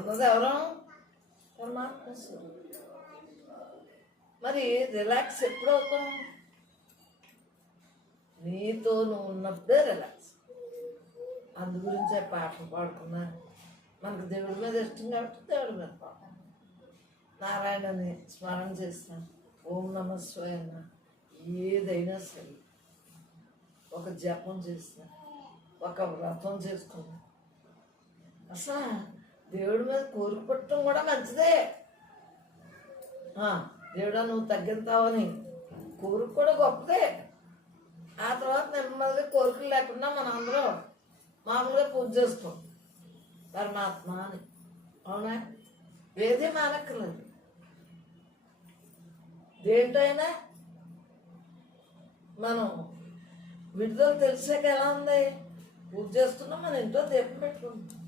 ఉన్నది ఎవరు? పరమాత్మ స్వరూపం. మరి రిలాక్స్ ఎప్పుడు అవుతాం? నీతో నువ్వు ఉన్నప్పుడే రిలాక్స్. అందు గురించే పాటలు పాడుకున్నా. మనకు దేవుడి మీద ఇష్టం కాబట్టి దేవుడి మీద పాడతాం. నారాయణని స్మరణ చేస్తాం. ఓం నమ శివాయ ఏదైనా సరే ఒక జపం చేస్తా, ఒక వ్రతం చేసుకున్నా. అసలు దేవుడి మీద కోరిక పట్టడం కూడా మంచిదే. దేవుడా నువ్వు తగ్గిస్తావని కోరిక కూడా గొప్పదే. ఆ తర్వాత నెమ్మదిగా కోరికలు లేకుండా మనం అందరం మామూలుగా పూజ చేస్తాం పరమాత్మ అని. అవునా? ఏది మానక్కర్లేదు. దేంటైనా మనం విడుదల తెలిసాక ఎలా ఉంది? పూజ చేస్తున్నాం, మన ఇంట్లో దీపం పెట్టుకుంటాం.